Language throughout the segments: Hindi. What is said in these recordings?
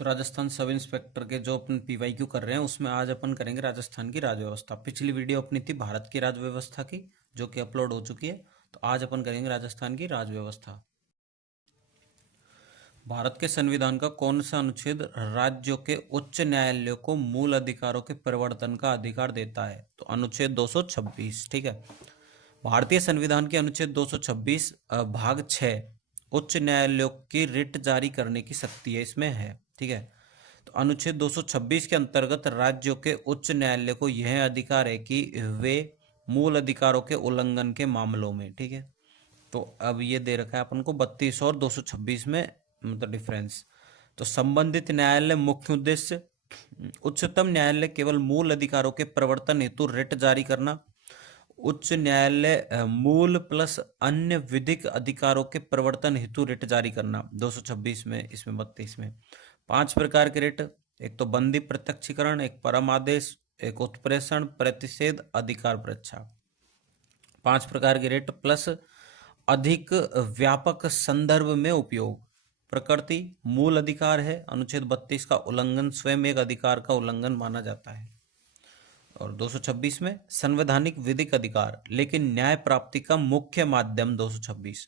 तो राजस्थान सब इंस्पेक्टर के जो अपन पीवाईक्यू कर रहे हैं उसमें आज अपन करेंगे राजस्थान की राज्य व्यवस्था। पिछली वीडियो अपनी थी भारत की राज्य व्यवस्था की, जो कि अपलोड हो चुकी है। तो आज अपन करेंगे राजस्थान की राज्य व्यवस्था। भारत के संविधान का कौन सा अनुच्छेद राज्यों के उच्च न्यायालयों को मूल अधिकारों के परिवर्तन का अधिकार देता है? तो अनुच्छेद 226। ठीक है, भारतीय संविधान के अनुच्छेद 226 भाग 6 उच्च न्यायालयों की रिट जारी करने की शक्ति है, इसमें है। ठीक है, तो अनुच्छेद 226 के अंतर्गत राज्यों के उच्च न्यायालय को यह अधिकार है कि वे मूल अधिकारों के उल्लंघन के मामलों में, ठीक है, तो अब ये दे रखा है अपन को 32 और 226 में मतलब डिफरेंस। तो संबंधित न्यायालय मुख्य उद्देश्य, उच्चतम न्यायालय केवल मूल अधिकारों के प्रवर्तन हेतु रिट जारी करना। उच्च न्यायालय मूल प्लस अन्य विधिक अधिकारों के प्रवर्तन हेतु रिट जारी करना 226 में, इसमें 32 में। 5 प्रकार के रिट, एक तो बंदी प्रत्यक्षीकरण, एक परम आदेश, एक उत्प्रेषण, प्रतिषेध, अधिकार परीक्षा। 5 प्रकार के रिट प्लस अधिक व्यापक संदर्भ में उपयोग। प्रकृति मूल अधिकार है, अनुच्छेद 32 का उल्लंघन स्वयं एक अधिकार का उल्लंघन माना जाता है। और 226 में संवैधानिक विधिक अधिकार लेकिन न्याय प्राप्ति का मुख्य माध्यम 226।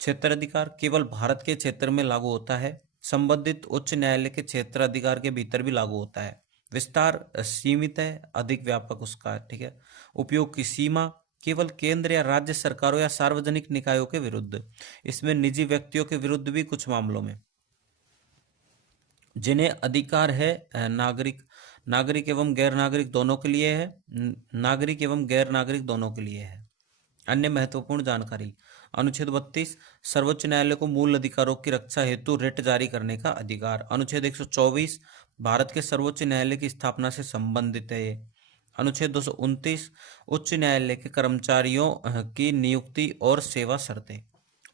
क्षेत्राधिकार केवल भारत के क्षेत्र में लागू होता है, संबंधित उच्च न्यायालय के क्षेत्र अधिकार के भीतर भी लागू होता है। विस्तार सीमित है, अधिक व्यापक उसका, ठीक है। उपयोग की सीमा केवल केंद्र या राज्य सरकारों या सार्वजनिक निकायों के विरुद्ध, इसमें निजी व्यक्तियों के विरुद्ध भी कुछ मामलों में। जिन्हें अधिकार है नागरिक एवं गैर नागरिक दोनों के लिए है, नागरिक एवं गैर नागरिक दोनों के लिए है। अन्य महत्वपूर्ण जानकारी, अनुच्छेद 32 सर्वोच्च न्यायालय को मूल अधिकारों की रक्षा हेतु रिट जारी करने का अधिकार। अनुच्छेद 124 भारत के सर्वोच्च न्यायालय की स्थापना से संबंधित है ये। अनुच्छेद 229 उच्च न्यायालय के कर्मचारियों की नियुक्ति और सेवा शर्तें।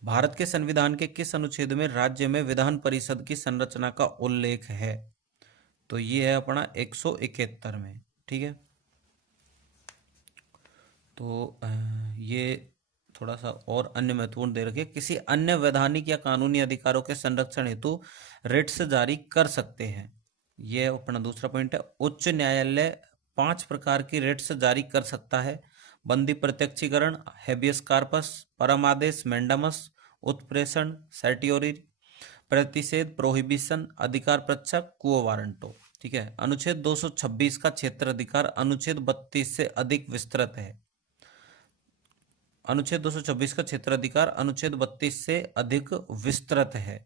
भारत के संविधान के किस अनुच्छेद में राज्य में विधान परिषद की संरचना का उल्लेख है? तो ये है अपना 171 में, ठीक है। तो ये थोड़ा सा और अन्य महत्वपूर्ण दे रखे, किसी अन्य वैधानिक या कानूनी अधिकारों के संरक्षण हेतु रिट्स जारी कर सकते हैं, ये अपना दूसरा पॉइंट है। उच्च न्यायालय 5 प्रकार की रिट्स जारी कर सकता है, बंदी प्रत्यक्षीकरण, हेबियस कार्पस, परमादेश, मैंडामस, उत्प्रेषण, सर्टियोरी, प्रतिषेध, प्रोहिबिशन, अधिकार परीक्षा, क्वो वारंटो, ठीक है। अनुच्छेद 226 का क्षेत्र अधिकार अनुच्छेद 32 से अधिक विस्तृत है। अनुच्छेद 226 का क्षेत्र अधिकार अनुच्छेद 32 से अधिक विस्तृत है।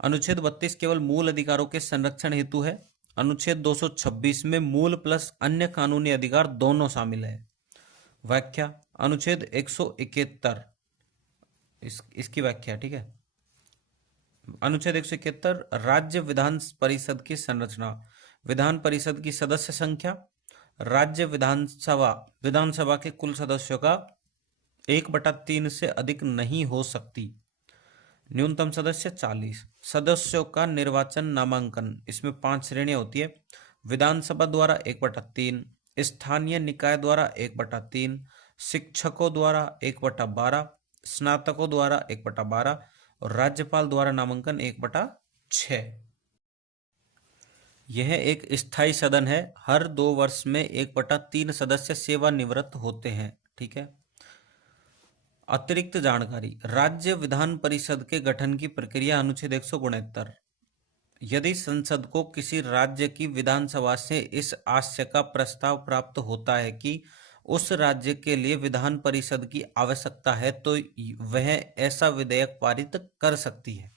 अनुच्छेद 32 केवल मूल अधिकारों के संरक्षण हेतु है। अनुच्छेद 226 में मूल प्लस अन्य कानूनी अधिकार दोनों शामिल है। व्याख्या, अनुच्छेद 171 इसकी व्याख्या, ठीक है। अनुच्छेद 171 राज्य विधान परिषद की संरचना, विधान परिषद की सदस्य संख्या, राज्य विधानसभा के कुल सदस्यों का 1/3 से अधिक नहीं हो सकती। न्यूनतम सदस्य 40। सदस्यों का निर्वाचन नामांकन, इसमें 5 श्रेणियां होती है। विधानसभा द्वारा 1/3, स्थानीय निकाय द्वारा 1/3, शिक्षकों द्वारा 1/12, स्नातकों द्वारा 1/12 और राज्यपाल द्वारा नामांकन 1/6। यह एक स्थायी सदन है, हर 2 वर्ष में 1/3 सदस्य सेवानिवृत्त होते हैं, ठीक है। अतिरिक्त जानकारी, राज्य विधान परिषद के गठन की प्रक्रिया, अनुच्छेद 169। यदि संसद को किसी राज्य की विधानसभा से इस आशय का प्रस्ताव प्राप्त होता है कि उस राज्य के लिए विधान परिषद की आवश्यकता है तो वह ऐसा विधेयक पारित कर सकती है।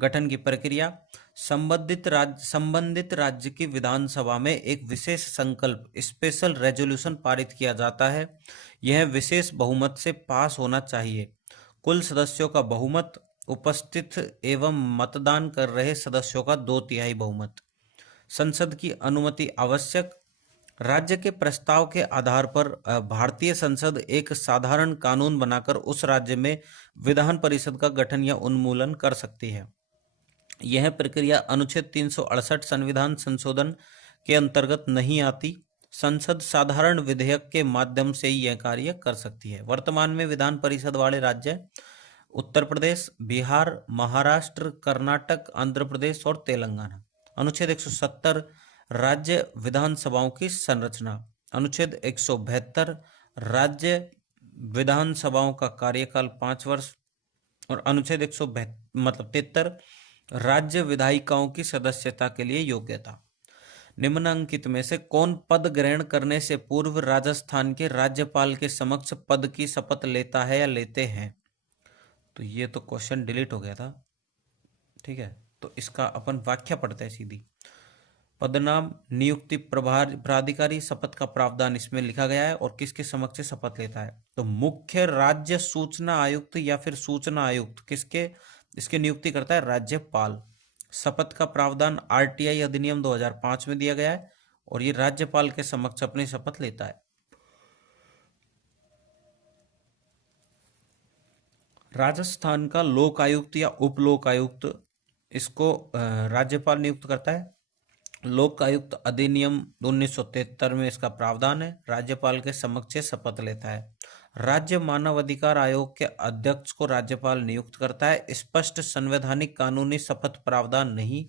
गठन की प्रक्रिया, संबंधित राज्य की विधानसभा में एक विशेष संकल्प स्पेशल रेजोल्यूशन पारित किया जाता है। यह विशेष बहुमत से पास होना चाहिए। कुल सदस्यों का बहुमत, उपस्थित एवं मतदान कर रहे सदस्यों का 2/3 बहुमत। संसद की अनुमति आवश्यक। राज्य के प्रस्ताव के आधार पर भारतीय संसद एक साधारण कानून बनाकर उस राज्य में विधान परिषद का गठन या उन्मूलन कर सकती है। यह प्रक्रिया अनुच्छेद 368 संविधान संशोधन के अंतर्गत नहीं आती। संसद साधारण विधेयक के माध्यम से ही यह कार्य कर सकती है। वर्तमान में विधान परिषद वाले राज्य उत्तर प्रदेश, बिहार, महाराष्ट्र, कर्नाटक, आंध्र प्रदेश और तेलंगाना। अनुच्छेद 170 राज्य विधानसभाओं की संरचना। अनुच्छेद 172 राज्य विधानसभाओं का कार्यकाल 5 वर्ष। और अनुच्छेद 173 राज्य विधायिकाओं की सदस्यता के लिए योग्यता। निम्नलिखित में से कौन पद ग्रहण करने से पूर्व राजस्थान के राज्यपाल के समक्ष पद की शपथ लेता है या लेते हैं? तो ये तो क्वेश्चन डिलीट हो गया था, ठीक है, तो इसका अपन व्याख्या पढ़ते हैं सीधी। पदनाम, नियुक्ति, प्रभार, प्राधिकारी, शपथ का प्रावधान इसमें लिखा गया है और किसके समक्ष शपथ लेता है। तो मुख्य राज्य सूचना आयुक्त या फिर सूचना आयुक्त किसके इसकी नियुक्ति करता है? राज्यपाल। शपथ का प्रावधान आरटीआई अधिनियम 2005 में दिया गया है और ये राज्यपाल के समक्ष अपनी शपथ लेता है। राजस्थान का लोक आयुक्त या उप लोक आयुक्त, इसको राज्यपाल नियुक्त करता है। लोक आयुक्त अधिनियम 1973 में इसका प्रावधान है। राज्यपाल के समक्ष शपथ लेता है। राज्य मानव अधिकार आयोग के अध्यक्ष को राज्यपाल नियुक्त करता है। स्पष्ट संवैधानिक कानूनी शपथ प्रावधान नहीं,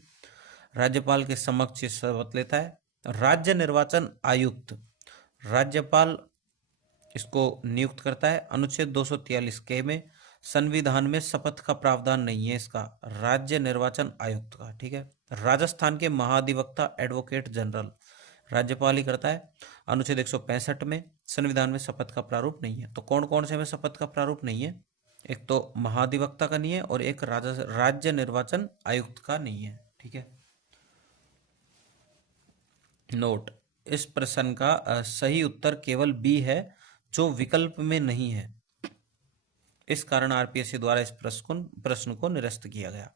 राज्यपाल के समक्ष शपथ लेता है। राज्य निर्वाचन आयुक्त, राज्यपाल इसको नियुक्त करता है। अनुच्छेद 243 के में संविधान में शपथ का प्रावधान नहीं है इसका, राज्य निर्वाचन आयुक्त का, ठीक है। राजस्थान के महाधिवक्ता एडवोकेट जनरल राज्यपाल ही करता है। अनुच्छेद 165 में संविधान में शपथ का प्रारूप नहीं है। तो कौन कौन से में शपथ का प्रारूप नहीं है? एक तो महाधिवक्ता का नहीं है और एक राज्य निर्वाचन आयुक्त का नहीं है, ठीक है। नोट, इस प्रश्न का सही उत्तर केवल बी है जो विकल्प में नहीं है। इस कारण आरपीएससी द्वारा इस प्रश्न को निरस्त किया गया।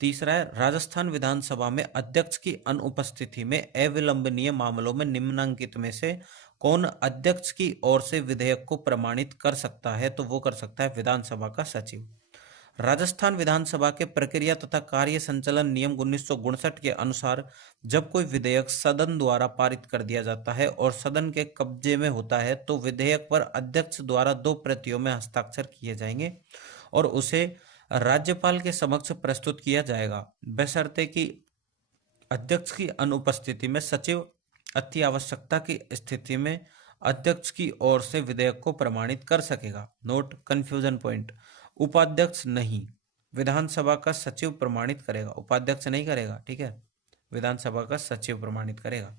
तीसरा है, राजस्थान विधानसभा में अध्यक्ष की अनुपस्थिति में अविलंबनीय मामलों में निम्नलिखित में से कौन अध्यक्ष की ओर से विधेयक को प्रमाणित कर सकता है? तो वो कर सकता है विधानसभा का सचिव। राजस्थान विधानसभा के प्रक्रिया तथा कार्य संचालन नियम 1959 के अनुसार जब कोई विधेयक सदन द्वारा पारित कर दिया जाता है और सदन के कब्जे में होता है तो विधेयक पर अध्यक्ष द्वारा 2 प्रतियों में हस्ताक्षर किए जाएंगे और उसे राज्यपाल के समक्ष प्रस्तुत किया जाएगा, बशर्ते कि अध्यक्ष की अनुपस्थिति में सचिव अति आवश्यकता की स्थिति में अध्यक्ष की ओर से विधेयक को प्रमाणित कर सकेगा। नोट, कंफ्यूजन पॉइंट, उपाध्यक्ष नहीं, विधानसभा का सचिव प्रमाणित करेगा, उपाध्यक्ष नहीं करेगा, ठीक है, विधानसभा का सचिव प्रमाणित करेगा।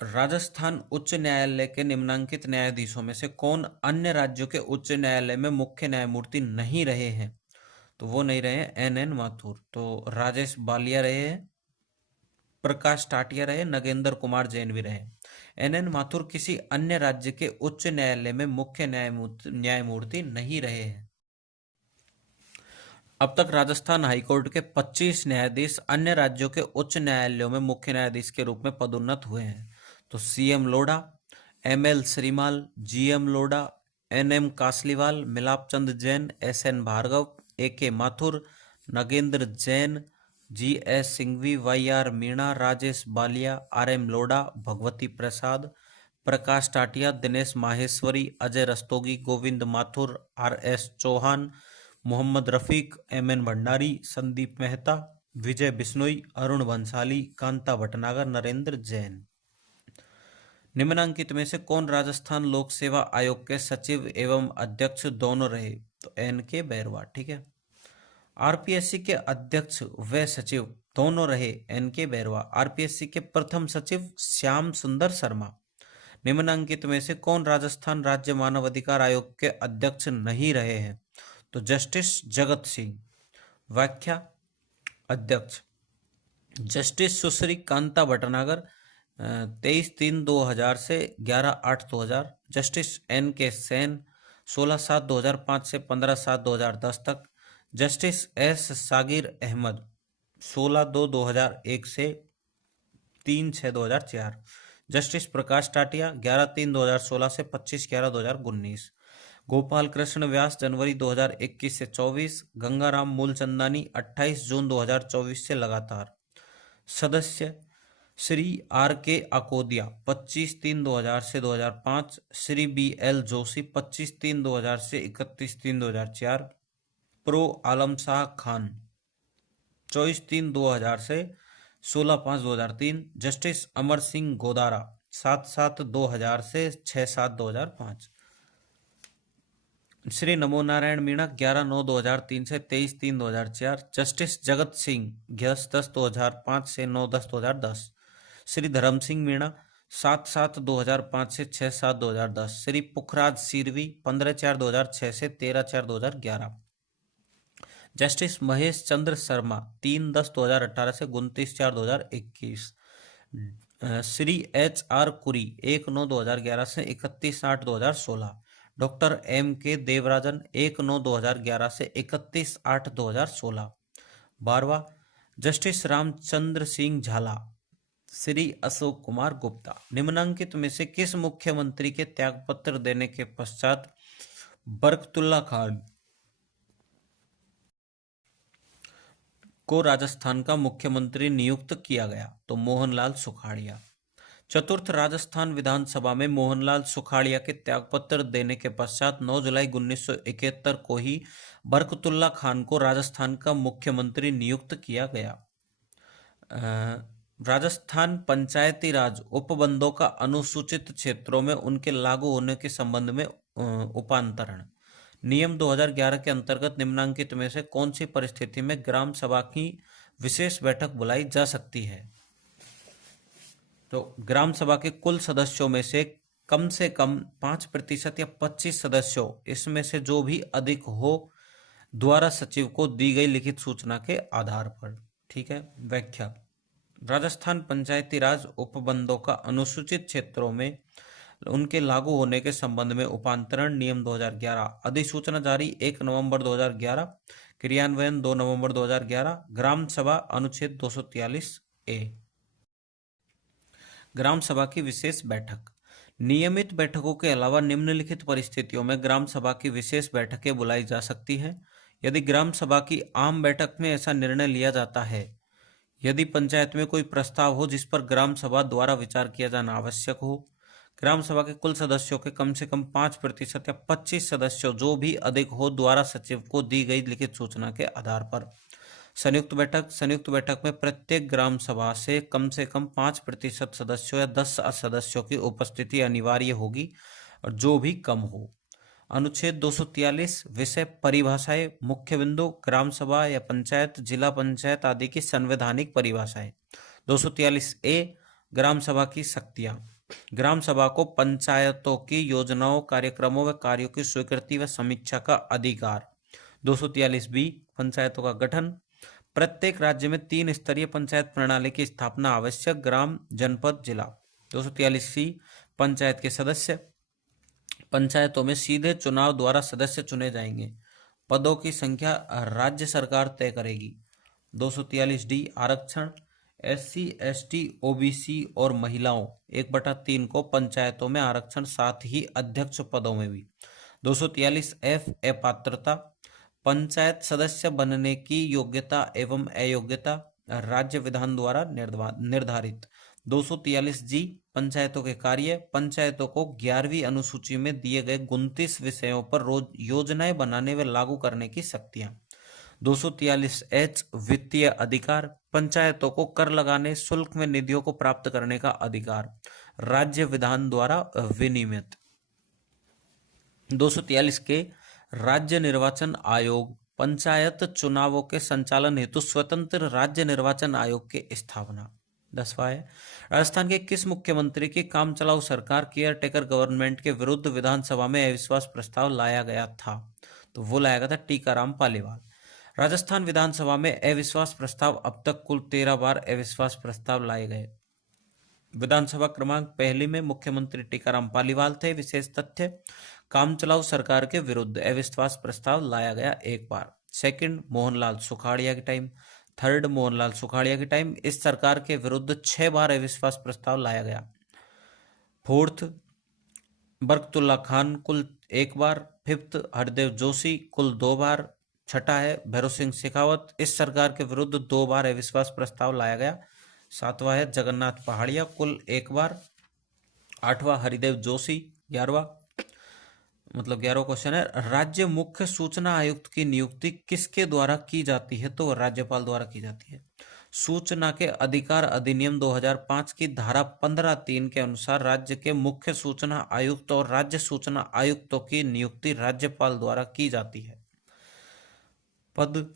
राजस्थान उच्च न्यायालय के निम्नलिखित न्यायाधीशों में से कौन अन्य राज्यों के उच्च न्यायालय में मुख्य न्यायमूर्ति नहीं रहे हैं? तो वो नहीं रहे हैं एन माथुर, तो राजेश बालिया रहे हैं, प्रकाश टाटिया रहे, नगेंद्र कुमार जैन भी रहे। एन माथुर किसी अन्य राज्य के उच्च न्यायालय में मुख्य न्यायमूर्ति नहीं रहे हैं। अब तक राजस्थान हाईकोर्ट के 25 न्यायाधीश अन्य राज्यों के उच्च न्यायालयों में मुख्य न्यायाधीश के रूप में पदोन्नत हुए हैं। तो CM Lodha, MLs Shrimal, GM Lodha, NM Kasliwal, Milap Chand Jain, SN Bhargav, AK Mathur, Nagendra Jain, GS Singhvi, YR Meena, Rajesh Balia, RM Lodha, Bhagwati Prasad, Prakash Tatia, Dinesh Maheshwari, Ajay Rastogi, Govind Mathur, RS Chauhan, Mohammad Rafiq, MN Bhandari, Sandeep Mehta, Vijay Bishnoi, Arun Bhansali, Kanta Bhatnagar, Narendra Jain. निम्नलिखित में से कौन राजस्थान लोक सेवा आयोग के सचिव एवं अध्यक्ष दोनों रहे? तो एन.के. बैरवा, ठीक है। आरपीएससी के अध्यक्ष व सचिव दोनों रहे एन.के. बैरवा। आरपीएससी के प्रथम सचिव श्याम सुंदर शर्मा। निम्नलिखित में से कौन राजस्थान राज्य मानव अधिकार आयोग के अध्यक्ष नहीं रहे हैं? तो जस्टिस जगत सिंह। व्याख्या, अध्यक्ष जस्टिस सुश्री कांता भटनागर 23/3/2000 से 11/8/2000। Justice NK. सेन 16/7/2005 से 15/7/2010 तक। जस्टिस एस सागिर अहमद 16/2/2001 से 3/6/2004। जस्टिस प्रकाश टाटिया 11/3/2016 से 25/11/2019। गोपाल कृष्ण व्यास जनवरी 2021 से 24। गंगाराम मूलचंदानी 28 जून 2024 से लगातार। सदस्य श्री आर के अकोदिया 25/3/2000 से 2005, श्री बी एल जोशी 25/3/2000 से 31/3/2004, प्रो आलम शाह खान 24/3/2000 से 16/5/2003, जस्टिस अमर सिंह गोदारा 7/7/2000 से 6/7/2005, श्री नमो नारायण मीणा 11/9/2003 से 23/3/2004, जस्टिस जगत सिंह 10/10/2005 से 9/10/2010, श्री धर्म सिंह मीणा 7/7/2005 से 6/7/2010, श्री पुखराज सिरवी 15/4/2006 से 13/4/2011, जस्टिस महेश चंद्र शर्मा 3/10/2018 से 29/4/2021, श्री एच आर कुरी 1/9/2011 से 31/8/2016, डॉक्टर एम के देवराजन 1/9/2011 से 31/8/2016, 12वां जस्टिस रामचंद्र सिंह झाला, श्री अशोक कुमार गुप्ता। निम्नलिखित में से किस मुख्यमंत्री के त्यागपत्र देने के पश्चात बरकतुल्ला खान को राजस्थान का मुख्यमंत्री नियुक्त किया गया? तो मोहनलाल सुखाड़िया। चतुर्थ राजस्थान विधानसभा में मोहनलाल सुखाड़िया के त्यागपत्र देने के पश्चात 9 जुलाई 1971 को ही बरकतुल्ला खान को राजस्थान का मुख्यमंत्री नियुक्त किया गया। राजस्थान पंचायती राज उपबंधों का अनुसूचित क्षेत्रों में उनके लागू होने के संबंध में उपांतरण नियम 2011 के अंतर्गत निम्नलिखित में से कौन सी परिस्थिति में ग्राम सभा की विशेष बैठक बुलाई जा सकती है? तो ग्राम सभा के कुल सदस्यों में से कम 5% या 25 सदस्यों इसमें से जो भी अधिक हो द्वारा सचिव को दी गई लिखित सूचना के आधार पर। ठीक है। व्याख्या। राजस्थान पंचायती राज उपबंधों का अनुसूचित क्षेत्रों में उनके लागू होने के संबंध में उपांतरण नियम 2011, अधिसूचना जारी 1 नवंबर 2011, क्रियान्वयन 2 नवंबर 2011, ग्राम सभा अनुच्छेद 243A। ग्राम सभा की विशेष बैठक। नियमित बैठकों के अलावा निम्नलिखित परिस्थितियों में ग्राम सभा की विशेष बैठकें बुलाई जा सकती हैं। यदि ग्राम सभा की आम बैठक में ऐसा निर्णय लिया जाता है, यदि पंचायत में कोई प्रस्ताव हो जिस पर ग्राम सभा द्वारा विचार किया जाना आवश्यक हो, ग्राम सभा के कुल सदस्यों के कम से कम 5% या 25 सदस्यों जो भी अधिक हो द्वारा सचिव को दी गई लिखित सूचना के आधार पर। संयुक्त बैठक में प्रत्येक ग्राम सभा से कम 5% सदस्यों या 10 सदस्यों की उपस्थिति अनिवार्य होगी और जो भी कम हो। अनुच्छेद 243 विषय परिभाषाएं, मुख्य बिंदु, ग्राम सभा या पंचायत, जिला पंचायत आदि की संवैधानिक परिभाषाएं। 243A ग्राम सभा की शक्तियां। ग्राम सभा को पंचायतों की योजनाओं, कार्यक्रमों व कार्यों की स्वीकृति व समीक्षा का अधिकार। 243B पंचायतों का गठन। प्रत्येक राज्य में 3 स्तरीय पंचायत प्रणाली की स्थापना आवश्यक, ग्राम, जनपद, जिला। 243C पंचायत के सदस्य। पंचायतों में सीधे चुनाव द्वारा सदस्य चुने जाएंगे। पदों की संख्या राज्य सरकार तय करेगी। 243D आरक्षण। SC, ST, OBC और महिलाओं 1/3 को पंचायतों में आरक्षण, साथ ही अध्यक्ष पदों में भी। 243F अपात्रता। पंचायत सदस्य बनने की योग्यता एवं अयोग्यता राज्य विधान द्वारा निर्धारित। 243G पंचायतों के कार्य। पंचायतों को 11वीं अनुसूची में दिए गए 29 विषयों पर योजनाएं बनाने व लागू करने की शक्तियां। 243H वित्तीय अधिकार। पंचायतों को कर लगाने, शुल्क में निधियों को प्राप्त करने का अधिकार, राज्य विधान द्वारा विनियमित। 243K राज्य निर्वाचन आयोग। पंचायत चुनावों के संचालन हेतु स्वतंत्र राज्य निर्वाचन आयोग की स्थापना। 10वां है, राजस्थान के किस मुख्यमंत्री की काम चलाऊ सरकार केयर टेकर गवर्नमेंट के विरुद्ध विधानसभा में अविश्वास प्रस्ताव लाया गया था? तो वो लाया गया था टीकाराम पालीवाल। राजस्थान विधानसभा में अविश्वास प्रस्ताव अब तक कुल 13 बार अविश्वास प्रस्ताव लाए गए। विधानसभा क्रमांक पहली में मुख्यमंत्री टीकाराम पालीवाल थे। विशेष तथ्य, काम चलाऊ सरकार के विरुद्ध अविश्वास प्रस्ताव लाया गया 1 बार। सेकंड, मोहनलाल सुखाड़िया के टाइम। थर्ड, मोहनलाल सुखाड़िया के टाइम इस सरकार के विरुद्ध 6 बार अविश्वास प्रस्ताव लाया गया। फोर्थ, बरकतुल्ला खान कुल 1 बार। फिफ्थ, हरदेव जोशी कुल 2 बार। छठा है भैरों सिंह शेखावत, इस सरकार के विरुद्ध 2 बार अविश्वास प्रस्ताव लाया गया। 7वां है जगन्नाथ पहाड़िया कुल 1 बार। 8वां हरिदेव जोशी 11वां, मतलब 11वां क्वेश्चन है राज्य मुख्य सूचना आयुक्त की नियुक्ति किसके द्वारा की जाती है, तो राज्यपाल द्वारा की जाती है। सूचना के अधिकार अधिनियम 2005 की धारा 15(3) के अनुसार राज्य के मुख्य सूचना आयुक्त और राज्य सूचना आयुक्तों की नियुक्ति राज्यपाल द्वारा की जाती है। पद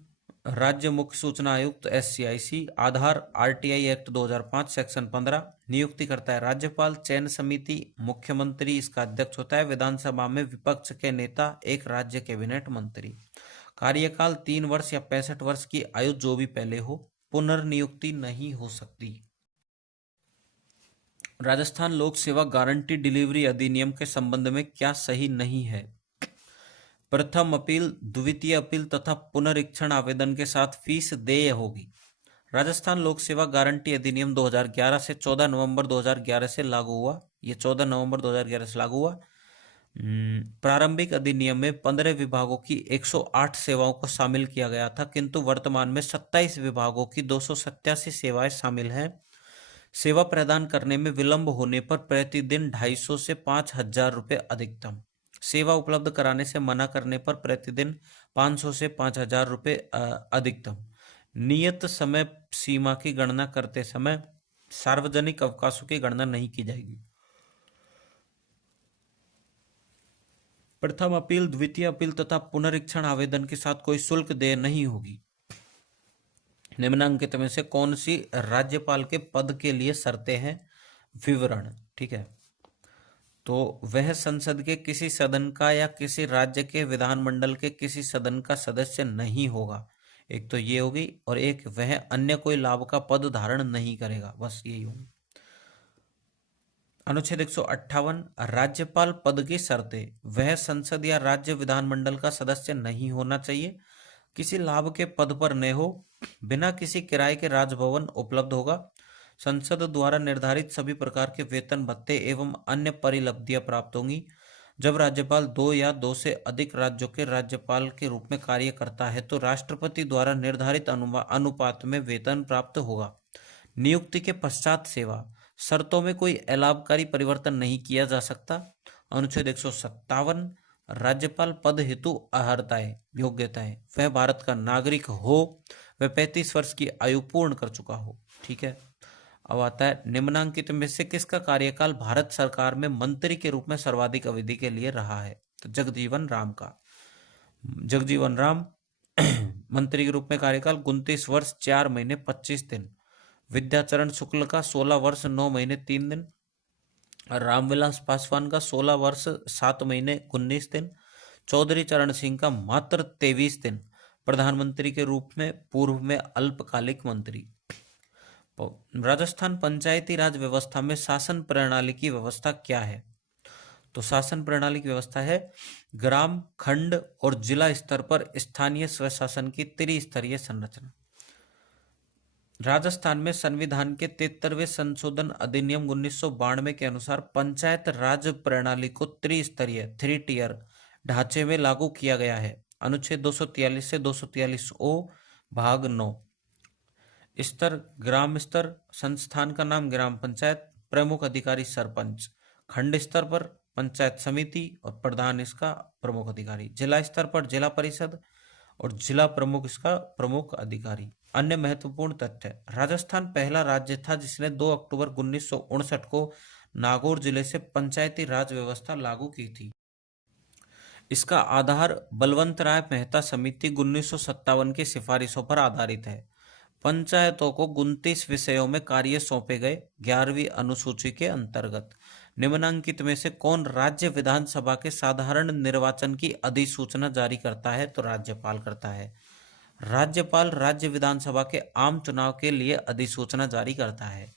राज्य मुख्य सूचना आयुक्त SCIC आधार RTI एक्ट 2005 सेक्शन 15 नियुक्ति करता है राज्यपाल। चयन समिति मुख्यमंत्री इसका अध्यक्ष होता है। विधानसभा में विपक्ष के नेता एक राज्य कैबिनेट मंत्री। कार्यकाल 3 वर्ष या 65 वर्ष की आयु जो भी पहले हो, पुनर्नियुक्ति नहीं हो सकती। राजस्थान लोक सेवा गारंटी डिलीवरी अधिनियम के संबंध में क्या सही नहीं है। प्रथम अपील, द्वितीय अपील तथा पुनरीक्षण आवेदन के साथ फीस देय होगी। राजस्थान लोक सेवा गारंटी अधिनियम 2011 से 14 नवंबर 2011 से लागू हुआ। ये 14 नवंबर 2011 से लागू हुआ। प्रारंभिक अधिनियम में 15 विभागों की 108 सेवाओं को शामिल किया गया था, किंतु वर्तमान में 27 विभागों की 287 सेवाएं शामिल हैं। सेवा प्रदान करने में विलंब होने पर प्रतिदिन 250 से 5,000 रुपये अधिकतम। सेवा उपलब्ध कराने से मना करने पर प्रतिदिन 500 से 5,000 रुपये अधिकतम। नियत समय सीमा की गणना करते समय सार्वजनिक अवकाशों की गणना नहीं की जाएगी। प्रथम अपील, द्वितीय अपील तथा पुनरीक्षण आवेदन के साथ कोई शुल्क देय नहीं होगी। निम्नांकित में से कौन सी राज्यपाल के पद के लिए शर्तें हैं। विवरण, ठीक है, तो वह संसद के किसी सदन का या किसी राज्य के विधानमंडल के किसी सदन का सदस्य नहीं होगा, एक तो ये होगी, और एक वह अन्य कोई लाभ का पद धारण नहीं करेगा, बस यही होगी। अनुच्छेद 158 राज्यपाल पद की शर्तें। वह संसद या राज्य विधानमंडल का सदस्य नहीं होना चाहिए, किसी लाभ के पद पर न हो, बिना किसी किराए के राजभवन उपलब्ध होगा, संसद द्वारा निर्धारित सभी प्रकार के वेतन भत्ते एवं अन्य परिलब्धियां प्राप्त होंगी। जब राज्यपाल 2 या 2 से अधिक राज्यों के राज्यपाल के रूप में कार्य करता है तो राष्ट्रपति द्वारा निर्धारित अनुपात में वेतन प्राप्त होगा। नियुक्ति के पश्चात सेवा शर्तों में कोई अलाभकारी परिवर्तन नहीं किया जा सकता। अनुच्छेद 157 राज्यपाल पद हेतु अर्हताएं, योग्यताएं। वह भारत का नागरिक हो, वह 35 वर्ष की आयु पूर्ण कर चुका हो, ठीक है। अब आता है निम्नांकित में से किसका कार्यकाल भारत सरकार में मंत्री के रूप में सर्वाधिक अवधि के लिए रहा है, तो जगजीवन राम का। जगजीवन राम मंत्री के रूप में कार्यकाल 29 वर्ष 4 महीने 25 दिन। विद्याचरण शुक्ल का 16 वर्ष 9 महीने 3 दिन। रामविलास पासवान का 16 वर्ष 7 महीने 19 दिन। चौधरी चरण सिंह का मात्र 23 दिन प्रधानमंत्री के रूप में, पूर्व में अल्पकालिक मंत्री। राजस्थान पंचायती राज व्यवस्था में शासन प्रणाली की व्यवस्था क्या है, तो शासन प्रणाली की व्यवस्था है ग्राम, खंड और जिला स्तर पर स्थानीय स्वशासन की त्रिस्तरीय संरचना। राजस्थान में संविधान के 73वें संशोधन अधिनियम 1992 के अनुसार पंचायत राज प्रणाली को त्रिस्तरीय 3 टियर ढांचे में लागू किया गया है। अनुच्छेद 243 से 243O भाग 9। स्तर ग्राम स्तर, संस्थान का नाम ग्राम पंचायत, प्रमुख अधिकारी सरपंच। खंड स्तर पर पंचायत समिति और प्रधान इसका प्रमुख अधिकारी। जिला स्तर पर जिला परिषद और जिला प्रमुख इसका प्रमुख अधिकारी। अन्य महत्वपूर्ण तथ्य, राजस्थान पहला राज्य था जिसने 2 अक्टूबर 1959 को नागौर जिले से पंचायती राज व्यवस्था लागू की थी। इसका आधार बलवंत राय मेहता समिति 1957 की सिफारिशों पर आधारित है। पंचायतों को 29 विषयों में कार्य सौंपे गए 11वीं अनुसूची के अंतर्गत। निम्नांकित में से कौन राज्य विधानसभा के साधारण निर्वाचन की अधिसूचना जारी करता है, तो राज्यपाल करता है। राज्यपाल राज्य विधानसभा के आम चुनाव के लिए अधिसूचना जारी करता है।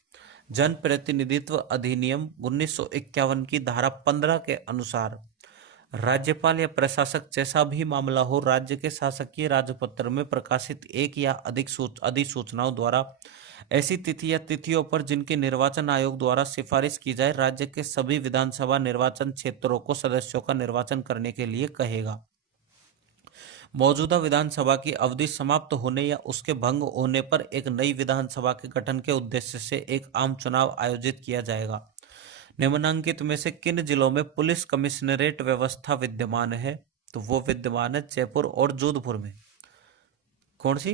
जन प्रतिनिधित्व अधिनियम 1951 की धारा 15 के अनुसार राज्यपाल या प्रशासक जैसा भी मामला हो, राज्य के शासकीय राजपत्र में प्रकाशित एक या अधिक अधिसूचनाओं द्वारा ऐसी तिथि या तिथियों पर जिनके निर्वाचन आयोग द्वारा सिफारिश की जाए, राज्य के सभी विधानसभा निर्वाचन क्षेत्रों को सदस्यों का निर्वाचन करने के लिए कहेगा। मौजूदा विधानसभा की अवधि समाप्त होने या उसके भंग होने पर एक नई विधानसभा के गठन के उद्देश्य से एक आम चुनाव आयोजित किया जाएगा। निम्नलिखित में से किन जिलों में पुलिस कमिश्नरेट व्यवस्था विद्यमान है? तो वो विद्यमान है जयपुर और जोधपुर में। कौन सी?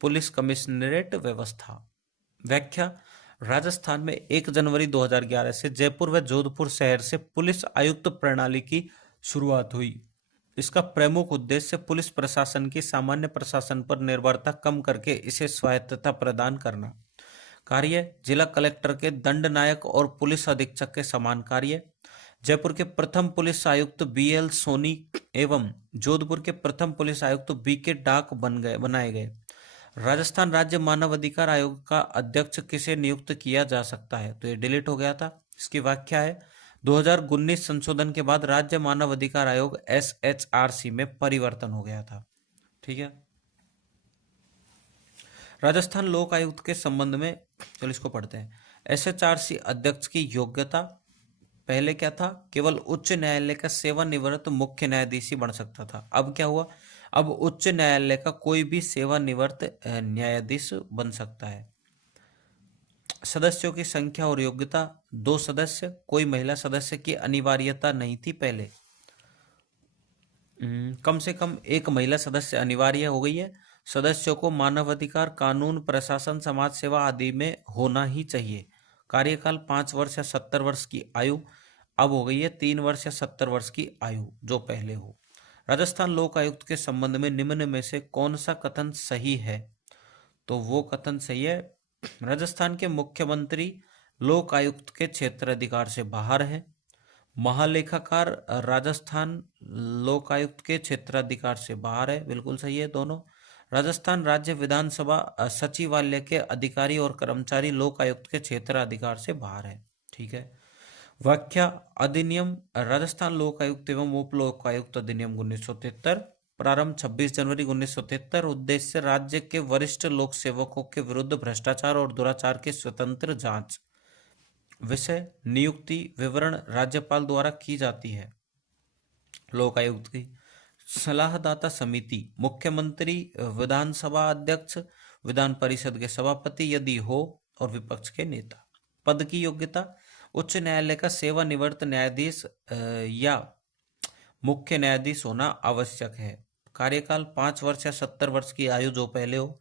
पुलिस कमिश्नरेट व्यवस्था। व्याख्या: राजस्थान में 1 जनवरी 2011 से जयपुर व जोधपुर शहर से पुलिस आयुक्त प्रणाली की शुरुआत हुई। इसका प्रमुख उद्देश्य पुलिस प्रशासन की सामान्य प्रशासन पर निर्भरता कम करके इसे स्वायत्तता प्रदान करना। कार्य: जिला कलेक्टर के दंडनायक और पुलिस अधीक्षक के समान कार्य। जयपुर के प्रथम पुलिस आयुक्त BL सोनी एवं जोधपुर के प्रथम पुलिस आयुक्त BK डाक बनाए गए। राजस्थान राज्य मानव अधिकार आयोग का अध्यक्ष किसे नियुक्त किया जा सकता है? तो ये डिलीट हो गया था। इसकी व्याख्या है: 2019 संशोधन के बाद राज्य मानव अधिकार आयोग SHRC में परिवर्तन हो गया था। ठीक है। राजस्थान लोक आयुक्त के संबंध में, चलो इसको पढ़ते हैं। SHRC अध्यक्ष की योग्यता पहले क्या था? केवल उच्च न्यायालय का सेवानिवृत्त मुख्य न्यायाधीश ही बन सकता था। अब क्या हुआ? अब उच्च न्यायालय का कोई भी सेवानिवृत्त न्यायाधीश बन सकता है। सदस्यों की संख्या और योग्यता: 2 सदस्य, कोई महिला सदस्य की अनिवार्यता नहीं थी पहले। कम से कम 1 महिला सदस्य अनिवार्य हो गई है। सदस्यों को मानवाधिकार, कानून, प्रशासन, समाज सेवा आदि में होना ही चाहिए। कार्यकाल 5 वर्ष या 70 वर्ष की आयु अब हो गई है 3 वर्ष या 70 वर्ष की आयु, जो पहले हो। राजस्थान लोक आयुक्त के संबंध में निम्न में से कौन सा कथन सही है? तो वो कथन सही है: राजस्थान के मुख्यमंत्री लोक आयुक्त के क्षेत्र अधिकार से बाहर है। महालेखाकार राजस्थान लोक आयुक्त के क्षेत्राधिकार से बाहर है। बिल्कुल सही है दोनों। राजस्थान राज्य विधानसभा सचिवालय के अधिकारी और कर्मचारी लोक आयुक्त के क्षेत्र अधिकार से बाहर है। ठीक है। व्याख्या: अधिनियम राजस्थान लोक आयुक्त एवं उप लोक आयुक्त अधिनियम 1973, प्रारंभ 26 जनवरी 1973। उद्देश्य: राज्य के वरिष्ठ लोक सेवकों के विरुद्ध भ्रष्टाचार और दुराचार की स्वतंत्र जांच। विषय: नियुक्ति विवरण राज्यपाल द्वारा की जाती है। लोक आयुक्त की सलाहदाता समिति: मुख्यमंत्री, विधानसभा अध्यक्ष, विधान परिषद के सभापति यदि हो, और विपक्ष के नेता। पद की योग्यता: उच्च न्यायालय का सेवानिवृत्त न्यायाधीश या मुख्य न्यायाधीश होना आवश्यक है। कार्यकाल 5 वर्ष या 70 वर्ष की आयु, जो पहले हो।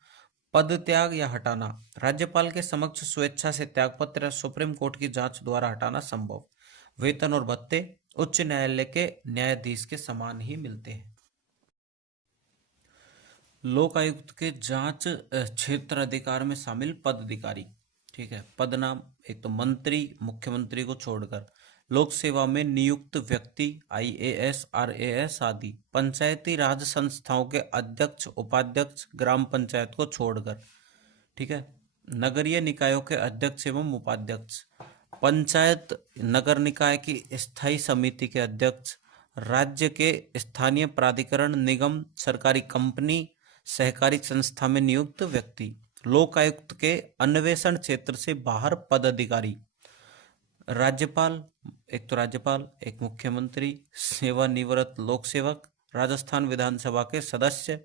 पद त्याग या हटाना: राज्यपाल के समक्ष स्वेच्छा से त्यागपत्र या सुप्रीम कोर्ट की जांच द्वारा हटाना संभव। वेतन और भत्ते उच्च न्यायालय के न्यायाधीश के समान ही मिलते हैं। लोक आयुक्त के जांच क्षेत्र अधिकार में शामिल पद अधिकारी। ठीक है। पद नाम: एक तो मंत्री, मुख्यमंत्री को छोड़कर। लोक सेवा में नियुक्त व्यक्ति IAS, RAS आदि। पंचायती राज संस्थाओं के अध्यक्ष, उपाध्यक्ष, ग्राम पंचायत को छोड़कर। ठीक है। नगरीय निकायों के अध्यक्ष एवं उपाध्यक्ष। पंचायत नगर निकाय की स्थायी समिति के अध्यक्ष। राज्य के स्थानीय प्राधिकरण, निगम, सरकारी कंपनी, सहकारी संस्था में नियुक्त व्यक्ति। लोक आयुक्त के अन्वेषण क्षेत्र से बाहर पद अधिकारी: राज्यपाल, एक तो राज्यपाल, एक मुख्यमंत्री, सेवानिवृत्त लोक सेवक, राजस्थान विधानसभा के सदस्य,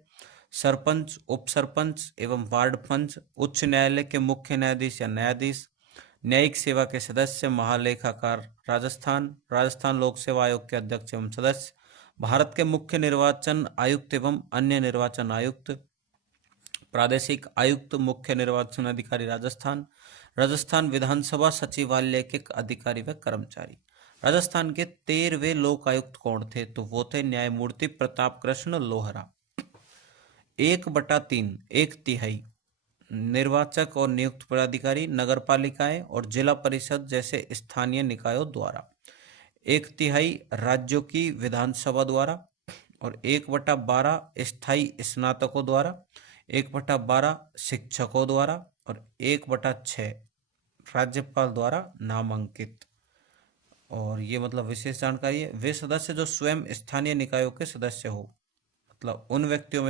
सरपंच, उप सरपंच एवं वार्ड पंच, उच्च न्यायालय के मुख्य न्यायाधीश या न्यायाधीश, न्यायिक सेवा के सदस्य, महालेखाकार राजस्थान लोक सेवा आयोग के अध्यक्ष एवं सदस्य, भारत के मुख्य निर्वाचन आयुक्त एवं अन्य निर्वाचन आयुक्त, प्रादेशिक आयुक्त, मुख्य निर्वाचन अधिकारी राजस्थान विधानसभा सचिवालय के अधिकारी व कर्मचारी। राजस्थान के 13वें लोक आयुक्त कौन थे? तो वो थे न्यायमूर्ति प्रताप कृष्ण लोहरा। 1/3, 1/3 निर्वाचक और नियुक्त पदाधिकारी नगरपालिकाएं और जिला परिषद जैसे स्थानीय निकायों द्वारा। 1/3 राज्यों की विधानसभा द्वारा, और 1/12 स्थायी स्नातकों द्वारा, 1/12 शिक्षकों द्वारा, और 1/6 राज्यपाल द्वारा नामांकित। और ये मतलब विशेष जानकारी है, वे सदस्य जो स्वयं स्थानीय निकायों के सदस्य हो, मतलब उन व्यक्तियों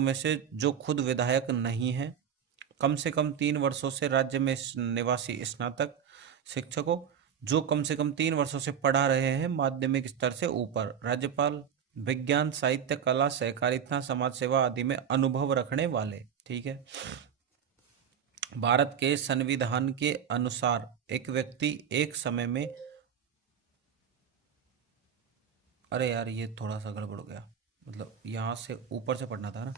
में से जो खुद विधायक नहीं है, कम से कम 3 वर्षों से राज्य में निवासी स्नातक, शिक्षकों जो कम से कम 3 वर्षों से पढ़ा रहे हैं माध्यमिक स्तर से ऊपर। राज्यपाल विज्ञान, साहित्य, कला, सहकारिता, समाज सेवा आदि में अनुभव रखने वाले। ठीक है। भारत के संविधान के अनुसार एक व्यक्ति एक समय में, अरे यार ये थोड़ा सा गड़बड़ हो गया, मतलब यहाँ से ऊपर से पढ़ना था ना।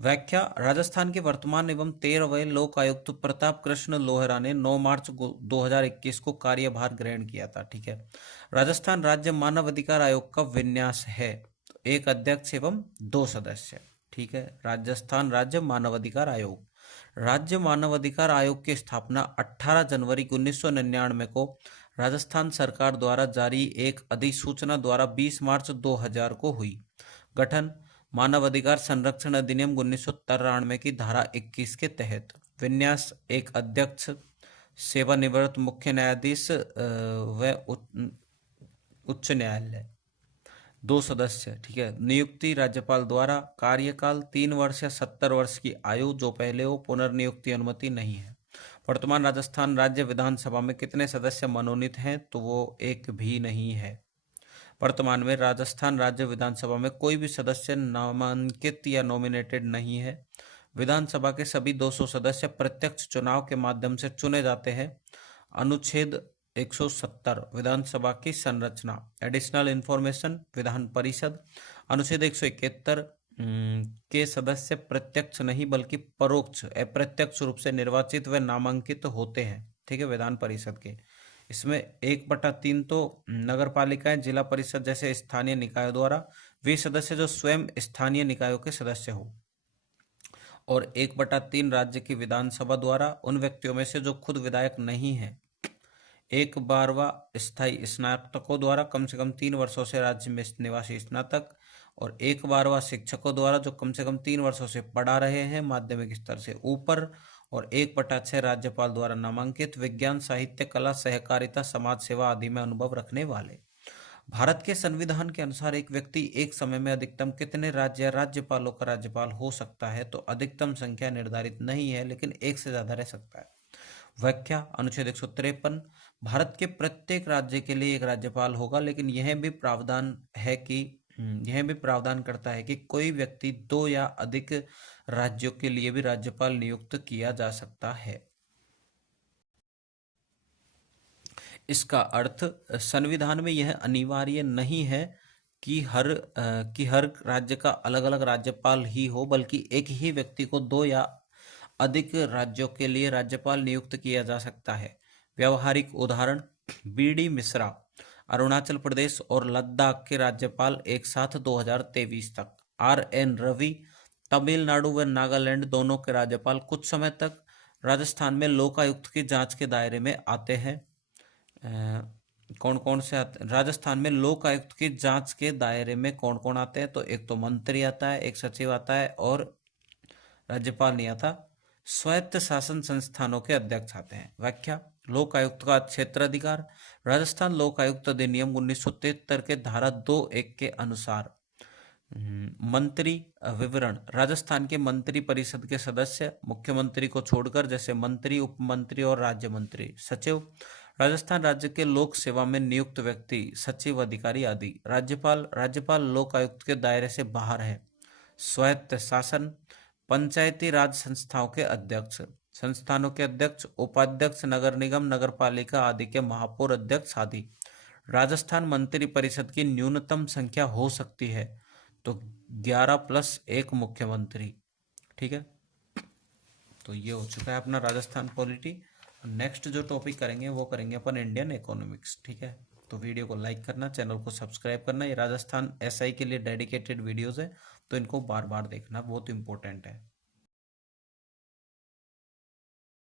व्याख्या। राजस्थान के वर्तमान एवं 13वें लोक आयुक्त प्रताप कृष्ण लोहरा ने 9 मार्च 2021 को कार्यभार ग्रहण किया था। ठीक है। राजस्थान राज्य मानव अधिकार आयोग का विन्यास है एक अध्यक्ष एवं 2 सदस्य। ठीक है। राजस्थान राज्य मानव अधिकार आयोग। राज्य मानव अधिकार आयोग की स्थापना 18 जनवरी 1999 को राजस्थान सरकार द्वारा जारी एक अधिसूचना द्वारा 20 मार्च 2000 को हुई। गठन। मानव अधिकार संरक्षण अधिनियम 1993 की धारा 21 के तहत। विन्यास। एक अध्यक्ष, सेवानिवृत्त मुख्य न्यायाधीश व उच्च न्यायालय। 2 सदस्य। ठीक है। नियुक्ति राज्यपाल द्वारा। कार्यकाल 3 वर्ष या 70 वर्ष की आयु, जो पहले हो। पुनर्नियुक्ति अनुमति नहीं है। वर्तमान राजस्थान राज्य विधानसभा में कितने सदस्य मनोनीत हैं? तो वो एक भी नहीं है। वर्तमान में राजस्थान राज्य विधानसभा में कोई भी सदस्य नामांकित या नॉमिनेटेड नहीं है। विधानसभा के सभी 200 सदस्य प्रत्यक्ष चुनाव के माध्यम से चुने जाते हैं। अनुच्छेद 170 विधानसभा की संरचना। Additional information. विधान परिषद। अनुच्छेद 171 के सदस्य प्रत्यक्ष नहीं बल्कि परोक्ष अप्रत्यक्ष रूप से निर्वाचित व नामांकित होते हैं। ठीक है। विधान परिषद के इसमें 1/3 तो नगर पालिकाएं, जिला परिषद जैसे स्थानीय निकायों द्वारा, वे सदस्य जो स्वयं स्थानीय निकायों के सदस्य हो, और 1/3 राज्य की विधानसभा द्वारा उन व्यक्तियों में से जो खुद विधायक नहीं है। 1/12 स्थायी स्नातकों द्वारा कम से कम 3 वर्षों से राज्य में निवासी स्नातक, और 1/12 शिक्षकों द्वारा जो कम से कम 3 वर्षों से पढ़ा रहे हैं माध्यमिक स्तर से ऊपर, और 1/6 राज्यपाल द्वारा नामांकित। विज्ञान, साहित्य, कला, सहकारिता, समाज सेवा आदि में अनुभव रखने वाले। भारत के संविधान के अनुसार एक व्यक्ति एक समय में अधिकतम कितने राज्य या राज्यपालों का राज्यपाल हो सकता है? तो अधिकतम संख्या निर्धारित नहीं है, लेकिन एक से ज्यादा रह सकता है। व्याख्या। अनुच्छेद 153 भारत के प्रत्येक राज्य के लिए एक राज्यपाल होगा, लेकिन यह भी प्रावधान करता है कि कोई व्यक्ति 2 या अधिक राज्यों के लिए भी राज्यपाल नियुक्त किया जा सकता है। इसका अर्थ संविधान में यह अनिवार्य नहीं है कि हर राज्य का अलग अलग राज्यपाल ही हो, बल्कि एक ही व्यक्ति को 2 या अधिक राज्यों के लिए राज्यपाल नियुक्त किया जा सकता है। व्यवहारिक उदाहरण। बी.डी. मिश्रा अरुणाचल प्रदेश और लद्दाख के राज्यपाल एक साथ 2023 तक। आर.एन. रवि तमिलनाडु व नागालैंड दोनों के राज्यपाल कुछ समय तक। राजस्थान में लोकायुक्त की जांच के दायरे में आते हैं। कौन कौन से आते? राजस्थान में लोकायुक्त की जांच के दायरे में कौन कौन आते हैं? तो एक तो मंत्री आता है, एक सचिव आता है, और राज्यपाल नहीं आता। स्वायत्त शासन संस्थानों के अध्यक्ष आते हैं। व्याख्या। लोकायुक्त का क्षेत्राधिकार। राजस्थान लोकायुक्त अधिनियम 1973 के धारा 2(1) के अनुसार मंत्री विवरण। राजस्थान के मंत्री परिषद के सदस्य मुख्यमंत्री को छोड़कर, जैसे मंत्री, उपमंत्री और राज्य मंत्री। सचिव राजस्थान राज्य के लोक सेवा में नियुक्त व्यक्ति, सचिव, अधिकारी आदि। राज्यपाल लोकायुक्त के दायरे से बाहर है। स्वायत्त शासन पंचायती राज संस्थाओं के अध्यक्ष, संस्थानों के अध्यक्ष, उपाध्यक्ष, नगर निगम, नगर पालिका आदि के महापौर, अध्यक्ष आदि। राजस्थान मंत्री परिषद की न्यूनतम संख्या हो सकती है तो 11 + 1 मुख्यमंत्री। ठीक है। तो ये हो चुका है अपना राजस्थान पॉलिटी। नेक्स्ट जो टॉपिक करेंगे वो करेंगे अपन इंडियन इकोनॉमिक्स। ठीक है। तो वीडियो को लाइक करना, चैनल को सब्सक्राइब करना। ये राजस्थान एसआई के लिए डेडिकेटेड वीडियोस है, तो इनको बार बार देखना, बहुत इंपॉर्टेंट है।